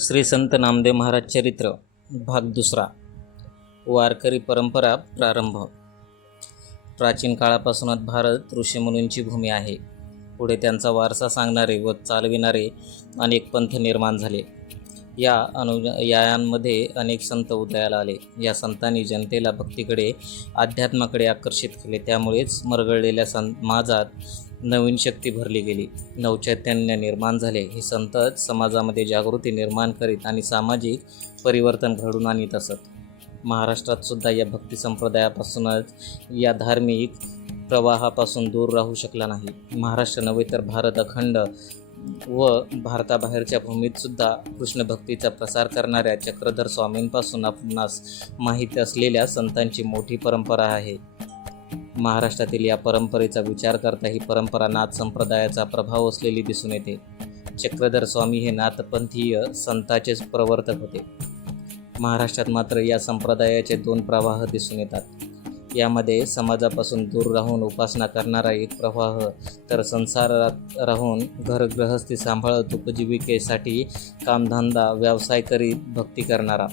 श्री संत नामदेव महाराज चरित्र भाग दुसरा. वारकरी परंपरा प्रारंभ. प्राचीन काळापासूनच भारत ऋषीमुनींची भूमी आहे. पुढे त्यांचा वारसा सांगणारे व चालविणारे अनेक पंथ निर्माण झाले. या अनु यायांमध्ये अनेक संत उदयाला आले. या संतांनी जनतेला भक्तीकडे अध्यात्माकडे आकर्षित केले. त्यामुळेच मरगळलेल्या सं समाजात नवीन शक्ती भरली गेली. नवचैतन्य निर्माण झाले. हे संतच समाजामध्ये जागृती निर्माण करीत आणि सामाजिक परिवर्तन घडून आणीत असत. महाराष्ट्रात सुद्धा या भक्ती संप्रदायापासूनच या धार्मिक प्रवाहापासून दूर राहू शकला नाही. महाराष्ट्र नव्हे तर भारत अखंड व भारताबाहेरच्या भूमीत सुद्धा कृष्ण भक्तीचा प्रसार करणाऱ्या चक्रधर स्वामींपासून आपणास माहीत असलेल्या संतांची मोठी परंपरा आहे. महाराष्ट्रातील या परंपरेचा विचार करता ही परंपरा नाथ संप्रदायाचा प्रभाव असलेली दिसून येते. चक्रधर स्वामी हे नाथपंथीय संताचेच प्रवर्तक होते. महाराष्ट्रात मात्र या संप्रदायाचे दोन प्रवाह दिसून येतात. यामध्ये समाजापासून दूर राहून उपासना करणारा एक प्रवाह तर संसारात राहून घरगृहस्थी सांभाळत उपजीविकेसाठी कामधंदा व्यवसाय करीत भक्ती करणारा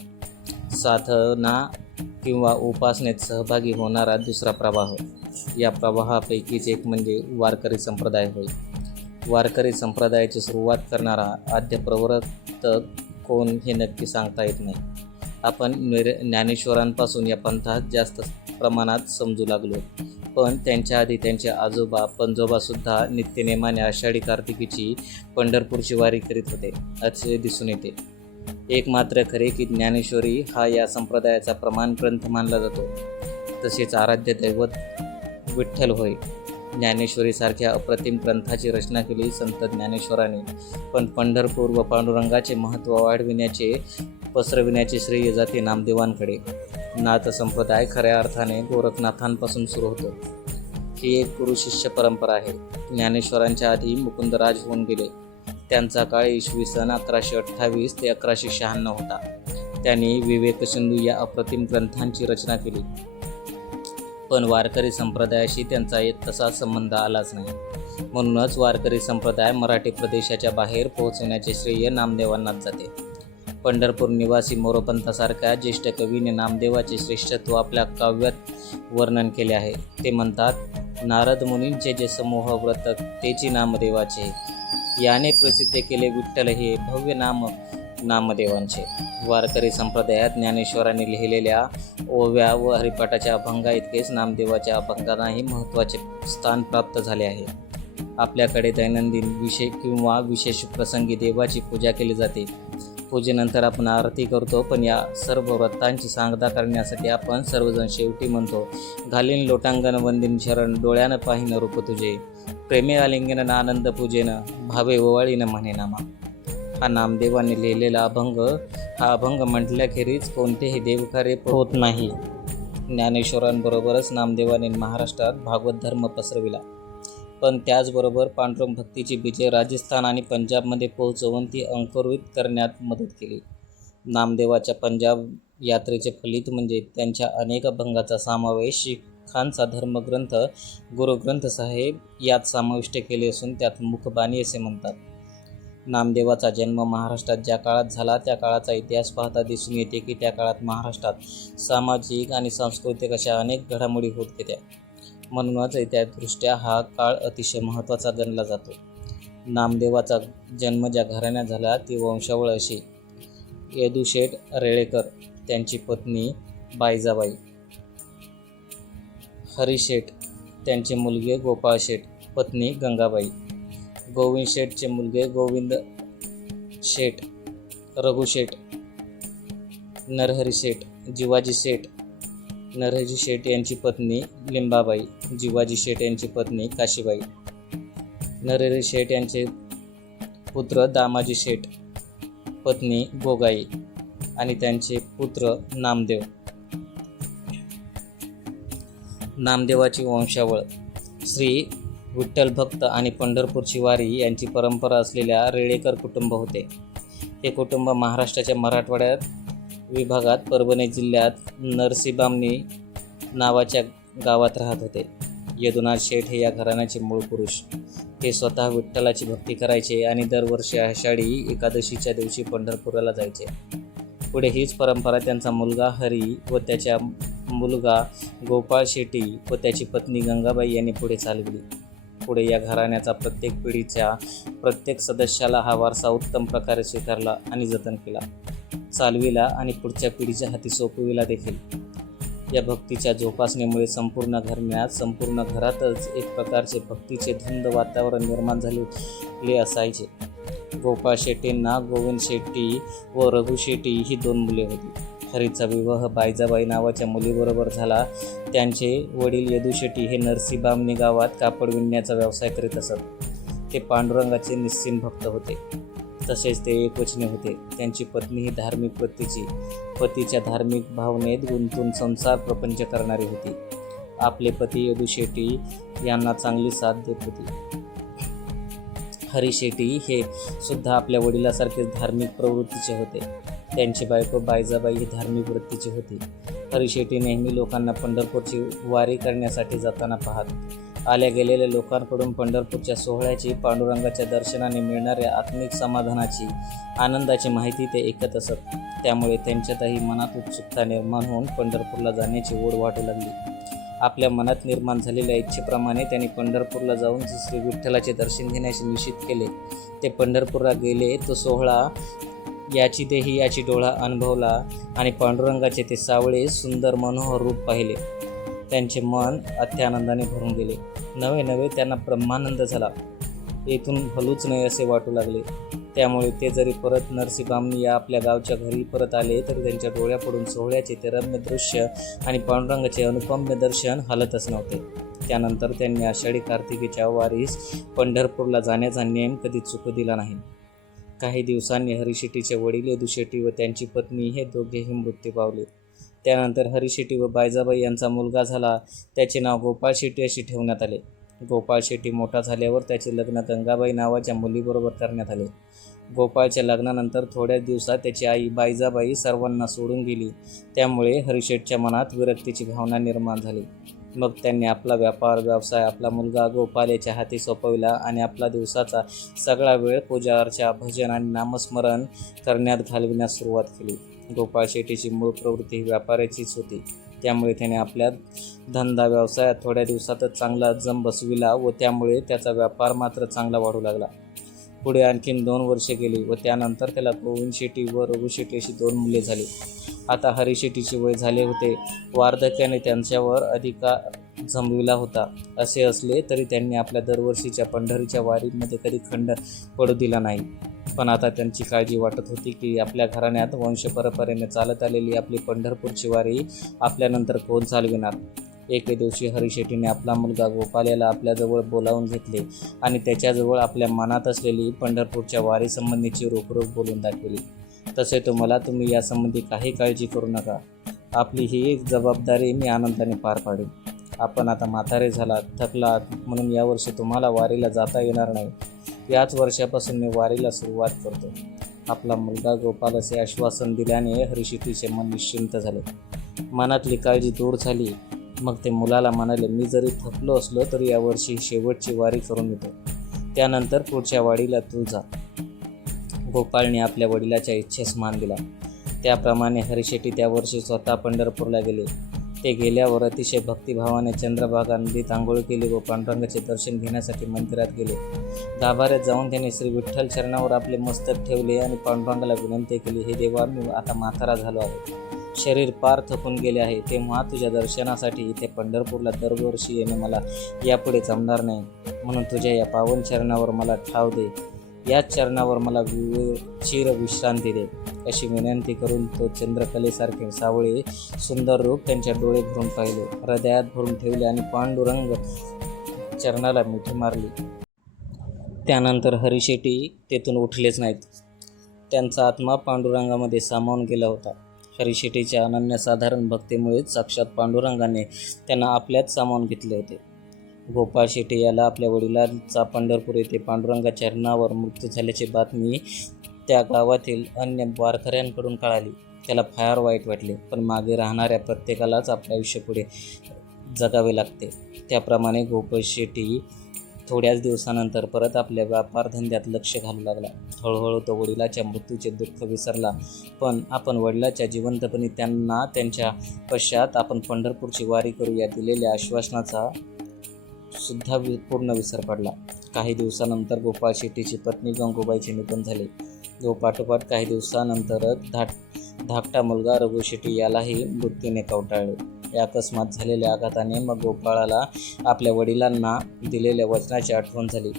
साधना किंवा उपासनेत सहभागी होणारा दुसरा प्रवाह. या प्रवाहापैकीच एक म्हणजे वारकरी संप्रदाय होय. वारकरी संप्रदायाची सुरुवात करणारा आद्य प्रवर्तक कोण हे नक्की सांगता येत नाही. आपण निर ज्ञानेश्वरांपासून या पंथात जास्त प्रमाणात समजू लागलो. पण त्यांच्या आधी त्यांचे आजोबा पंजोबासुद्धा नित्यनेमाने आषाढी कार्तिकीची पंढरपूरची वारी करीत होते असे दिसून येते. एक मात्र खरे की ज्ञानेश्वरी हा या संप्रदायाचा प्रमाण ग्रंथ मानला जातो. तसेच आराध्य दैवत विठ्ठल होय. ज्ञानेश्वरीसारख्या अप्रतिम ग्रंथाची रचना केली संत ज्ञानेश्वराने. पण पंढरपूर व पांडुरंगाचे महत्त्व वाढविण्याचे पसरविण्याचे श्रेय जाते नामदेवांकडे. नाथ संप्रदाय खऱ्या अर्थाने गोरखनाथांपासून सुरू होतो. ही एक गुरुशिष्य परंपरा आहे. ज्ञानेश्वरांच्या आधी मुकुंदराज होऊन गेले. त्यांचा काळ इसवी सन अकराशे अठ्ठावीस ते अकराशे शहाण्णव होता. त्यांनी विवेकसिंधू या अप्रतिम ग्रंथांची रचना केली. पण वारकरी संप्रदायाशी त्यांचा एक तसा संबंध आलाच नाही. म्हणूनच वारकरी संप्रदाय मराठी प्रदेशाच्या बाहेर पोहोचण्याचे श्रेय नामदेवांनाच जाते. पंढरपूर निवासी मोरोपंथासारख्या ज्येष्ठ कवीने नामदेवाचे श्रेष्ठत्व आपल्या काव्यात वर्णन केले आहे. ते म्हणतात नारद मुनींचे जे समूह व्रत तेची नामदेवाचे. याने प्रसिद्ध केले विठ्ठल हे भव्य नाम नामदेवांचे. वारकरी संप्रदायात ज्ञानेश्वरांनी लिहिलेल्या ओव्या व हरिपाठाच्या अभंगा इतकेच नामदेवाच्या अभंगांनाही महत्त्वाचे स्थान प्राप्त झाले आहे. आपल्याकडे दैनंदिन विषय किंवा विशेष प्रसंगी देवाची पूजा केली जाते. पूजेनंतर आपण आरती करतो पण या सर्व व्रतांची सांगता करण्यासाठी आपण सर्वजण शेवटी म्हणतो घालीन लोटांगण वंदिन शरण डोळ्यानं पाहिन रूप तुझे. प्रेमे आलिंगन आनंद पूजेनं भावे ओवाळीनं म्हणे नामा. हा नामदेवाने लिहिलेला अभंग. हा अभंग म्हटल्याखेरीज कोणतेही देवकार्य होत नाही. ज्ञानेश्वरांबरोबरच नामदेवाने महाराष्ट्रात भागवत धर्म पसरविला. पण त्याचबरोबर पांडुरंग भक्तीची बीजे राजस्थान आणि पंजाबमध्ये पोहोचवून ती अंकुरित करण्यात मदत केली. नामदेवाच्या पंजाब यात्रेचे फलित म्हणजे त्यांच्या अनेक अभंगाचा समावेश शिखांचा धर्मग्रंथ गुरुग्रंथ साहेब यात समाविष्ट केले असून त्यात मुखबाणी असे म्हणतात. नामदेवाचा जन्म महाराष्ट्रात ज्या काळात झाला त्या काळाचा इतिहास पाहता दिसून येते की त्या काळात महाराष्ट्रात सामाजिक आणि सांस्कृतिक अशा अनेक घडामोडी होत होत्या. म्हणूनच इतिहासदृष्ट्या हा काळ अतिशय महत्त्वाचा गणला जातो. नामदेवाचा जन्म ज्या घराण्यात झाला ती वंशावळ अशी. यदुशेठ रेळेकर त्यांची पत्नी बायजाबाई हरिशेठ त्यांचे मुलगे गोपाळ शेठ पत्नी गंगाबाई. गोविंद शेठचे मुलगे गोविंद शेठ रघु शेठ नरहरी शेठ जिवाजी शेठ नरहरी शेठ यांची पत्नी लिंबाबाई जिवाजी शेठ यांची पत्नी काशीबाई नरहरी शेठ यांचे पुत्र दामाजी शेठ पत्नी गोगाई आणि त्यांचे पुत्र नामदेव. नामदेवाची वंशावळ श्री विठ्ठल भक्त आणि पंढरपूरची वारी यांची परंपरा असलेल्या रेळेकर कुटुंब होते. हे कुटुंब महाराष्ट्राच्या मराठवाड्यात विभागात परभणी जिल्ह्यात नरसीबामणी नावाच्या गावात राहत होते. यदुनाथ शेठ हे या घराण्याचे मूळ पुरुष. ते स्वतः विठ्ठलाची भक्ती करायचे आणि दरवर्षी आषाढी एकादशीच्या दिवशी पंढरपुराला जायचे. पुढे हीच परंपरा त्यांचा मुलगा हरी व त्याच्या मुलगा गोपाळ शेट्टी व त्याची पत्नी गंगाबाई यांनी पुढे चालविली. पुढे या घराण्याचा प्रत्येक पिढीच्या प्रत्येक सदस्याला हा वारसा उत्तम प्रकारे स्वीकारला आणि जतन केला. चालविला आणि पुढच्या पिढीच्या हाती सोपविला देखील. या भक्तीच्या जोपासनेमुळे संपूर्ण घरण्यात संपूर्ण घरातच एक प्रकारचे भक्तीचे धुंद वातावरण निर्माण झालेले असायचे. गोपाळ शेट्टींना गोविंद शेट्टी व रघु शेट्टी ही दोन मुले होती. हरीचा विवाह बायजाबाई नावाच्या मुलीबरोबर झाला. त्यांचे वडील यदू शेट्टी हे नरसीबामणी गावात कापड विणण्याचा व्यवसाय करीत असत. ते पांडुरंगाचे निस्सिम भक्त होते. तसेच ते एकवचने होते. त्यांची पत्नी ही धार्मिक वृत्तीची पतीच्या धार्मिक भावनेत गुंतून संसार प्रपंच करणारी होती. आपले पती यदू शेट्टी यांना चांगली साथ देत होती. हरी शेट्टी हे सुद्धा आपल्या वडिलासारखेच धार्मिक प्रवृत्तीचे होते. त्यांची बायको बायजाबाई ही धार्मिक वृत्तीची होती. हरी शेट्टी नेहमी लोकांना पंढरपूरची वारी करण्यासाठी जाताना पाहत. आल्या गेलेल्या लोकांकडून पंढरपूरच्या सोहळ्याची पांडुरंगाच्या दर्शनाने मिळणाऱ्या आत्मिक समाधानाची आनंदाची माहिती ते ऐकत असत. त्यामुळे त्यांच्यातही मनात उत्सुकता निर्माण होऊन पंढरपूरला जाण्याची ओढ वाटू लागली. आपल्या मनात निर्माण झालेल्या इच्छेप्रमाणे त्यांनी पंढरपूरला जाऊन श्री विठ्ठलाचे दर्शन घेण्याचे निश्चित केले. ते पंढरपूरला गेले तो सोहळा याची देही याची डोळा अनुभवला आणि पांडुरंगाचे ते सावळे सुंदर मनोहर रूप पाहिले. त्यांचे मन अत्यानंदाने भरून गेले. नवे नवे त्यांना ब्रह्मानंद झाला. येथून हलूच नाही असे वाटू लागले. त्यामुळे ते जरी परत नरसिंबामणी या आपल्या गावच्या घरी परत आले तरी त्यांच्या डोळ्यापुढून सोहळ्याचे ते रम्य दृश्य आणि पांडुरंगाचे अनुपम्य दर्शन हलतच नव्हते. त्यानंतर त्यांनी आषाढी कार्तिकीच्या वारीस पंढरपूरला जाण्याचा नियम कधी चुकू दिला नाही. काही दिवसांनी हरिशेट्टीचे वडील यदू शेट्टी व त्यांची पत्नी हे दोघेही मृत्यू पावले. त्यानंतर हरिशेट्टी व बायजाबाई यांचा मुलगा झाला. त्याचे नाव गोपाळ शेट्टी असे ठेवण्यात आले. गोपाळ शेट्टी मोठा झाल्यावर त्याचे लग्न गंगाबाई नावाच्या मुलीबरोबर करण्यात आले. गोपाळच्या लग्नानंतर थोड्याच दिवसात त्याची आई बायजाबाई सर्वांना सोडून गेली. त्यामुळे हरिशेठच्या मनात विरक्तीची भावना निर्माण झाली. मग त्यांनी आपला व्यापार व्यवसाय आपला मुलगा गोपाल याच्या हाती सोपविला आणि आपला दिवसाचा सगळा वेळ पूजा अर्चा भजन आणि नामस्मरण करण्यात घालविण्यास सुरुवात केली. गोपाळ शेट्टीची मूळ प्रवृत्ती ही व्यापाराचीच होती. त्यामुळे त्याने आपल्या धंदा व्यवसायात थोड्या दिवसातच चांगला जम बसविला व त्यामुळे त्याचा व्यापार मात्र चांगला वाढू लागला. पुढे आणखीन दोन वर्षे गेली व त्यानंतर त्याला गोविंद शेट्टी व रघु शेट्टी अशी दोन मुले झाली. आता हरिशेटीचे वय झाले होते. वार्धक्याने त्यांच्यावर अधिकार जमविला होता. असे असले तरी त्यांनी आपल्या दरवर्षीच्या पंढरीच्या वारीमध्ये कधी खंड पडू दिला नाही. पण आता त्यांची काळजी वाटत होती की आपल्या घराण्यात वंश परंपरेने चालत आलेली आपली पंढरपूरची वारी आपल्यानंतर कोण चालविणार? एके दिवशी हरिशेट्टीने आपला मुलगा गोपाल याला आपल्याजवळ बोलावून घेतले आणि त्याच्याजवळ आपल्या मनात असलेली पंढरपूरच्या वारीसंबंधीची रोखरोख बोलून दाखवली. तसे तुम्हाला तुम्ही यासंबंधी काही काळजी करू नका. आपली ही एक जबाबदारी मी आनंदाने पार पाडेन. आपण आता म्हातारे झालात थकलात म्हणून यावर्षी तुम्हाला वारीला जाता येणार नाही. याच वर्षापासून मी वारीला सुरुवात करतो. आपला मुलगा गोपाल असे आश्वासन दिल्याने हरिषितीचे मन निश्चिंत झाले. मनातली काळजी दूर झाली. मग ते मुलाला म्हणाले मी जरी थकलो असलो तरी यावर्षी शेवटची वारी करून येतो त्यानंतर पुढच्या वाडीला तू जा. गोपाळने आपल्या वडिलाच्या इच्छेस मान दिला. त्याप्रमाणे हरिशेटी त्या वर्षी स्वतः पंढरपूरला गेले. ते गेल्यावर अतिशय भक्तिभावाने चंद्रभागा नदीत आंघोळ केली व पांडुरंगाचे दर्शन घेण्यासाठी मंदिरात गेले. गाभाऱ्यात जाऊन त्यांनी श्री विठ्ठल चरणावर आपले मस्तक ठेवले आणि पांडुरंगाला विनंती केली हे देवा मी आता म्हातारा झालो आहे. शरीर पार थकून गेले आहे. तेव्हा तुझ्या दर्शनासाठी इथे पंढरपूरला दरवर्षी येणे मला यापुढे जमणार नाही. म्हणून तुझ्या या पावन चरणावर मला ठाव दे. याच चरणावर मला वि चिर विश्रांती दे अशी विनंती करून तो चंद्रकलेसारखे सावळे सुंदर रूप त्यांच्या डोळे भरून पाहिले. हृदयात भरून ठेवले आणि पांडुरंग चरणाला मिठी मारली. त्यानंतर हरिशेटी तेथून उठलेच नाहीत. त्यांचा आत्मा पांडुरंगामध्ये सामावून गेला होता. हरिशेटीच्या अनन्यसाधारण भक्तीमुळेच साक्षात पांडुरंगाने त्यांना आपल्यात सामावून घेतले होते. गोपाळ शेट्टी याला आपल्या वडिलांचा पंढरपूर येथे पांडुरंगा चरणावर मृत्यू झाल्याची बातमी त्या गावातील अन्य वारकऱ्यांकडून कळाली. त्याला फार वाईट वाटले पण मागे राहणाऱ्या प्रत्येकालाच आपल्या आयुष्य पुढे जगावे लागते. त्याप्रमाणे गोपाळ शेट्टी थोड्याच दिवसानंतर परत आपल्या व्यापारधंद्यात लक्ष घालू लागला. हळूहळू तो वडिलाच्या मृत्यूचे दुःख विसरला पण आपण वडिलाच्या जिवंतपणी त्यांना त्यांच्या पश्चात आपण पंढरपूरची वारी करूया दिलेल्या आश्वासनाचा सुद्धा वि पूर्ण विसर पडला. काही दिवसानंतर गोपाळ शेट्टीची पत्नी गंगूबाईचे निधन झाले. गोपाठोपाठ पाठोपाठ काही दिवसानंतरच धाट धाकटा मुलगा रघु शेट्टी यालाही मृत्यूने कवटाळले. या अकस्मात झालेल्या आघाताने मग गोपाळाला आपल्या वडिलांना दिलेल्या वचनाची आठवण झाली.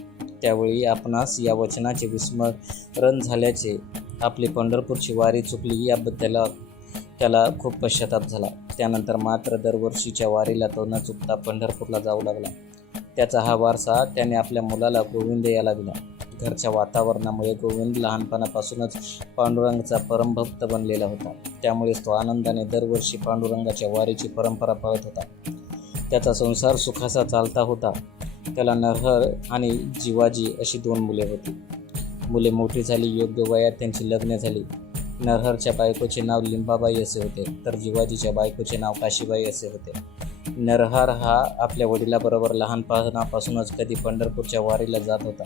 त्यावेळी आपणास या वचनाचे विस्मरण झाल्याचे आपली पंढरपूरची वारी चुकली याबद्दल त्याला खूप पश्चाताप झाला. त्यानंतर मात्र दरवर्षीच्या वारीला तो न चुकता पंढरपूरला जाऊ लागला. त्याचा हा वारसा त्याने आपल्या मुलाला गोविंद याला दिला. घरच्या वातावरणामुळे गोविंद लहानपणापासूनच पांडुरंगाचा परमभक्त बनलेला होता. त्यामुळेच तो आनंदाने दरवर्षी पांडुरंगाच्या वारीची परंपरा पाळत होता. त्याचा संसार सुखाचा चालता होता. त्याला नरहर आणि जिवाजी अशी दोन मुले होती. मुले मोठी झाली योग्य वयात त्यांची लग्न झाली. नरहरच्या बायकोचे नाव लिंबाबाई असे होते तर जिवाजीच्या बायकोचे नाव काशीबाई असे होते. नरहार हा आपल्या वडिलाबरोबर लहानपणापासूनच कधी पंढरपूरच्या वारीला जात होता.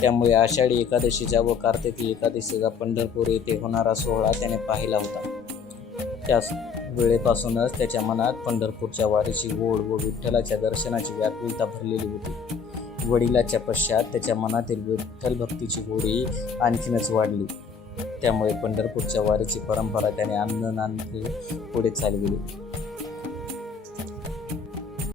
त्यामुळे आषाढी एकादशीचा व कार्तिकी एकादशीचा पंढरपूर येथे होणारा सोहळा त्याने पाहिला होता. त्याच वेळेपासूनच त्याच्या मनात पंढरपूरच्या वारीची ओढ व विठ्ठलाच्या दर्शनाची व्याकुलता भरलेली होती. वडिलाच्या पश्चात त्याच्या मनातील विठ्ठल भक्तीची गोडी आणखीनच वाढली. त्यामुळे पंढरपूरच्या वारीची परंपरा त्याने आनंदाने पुढे चालविली.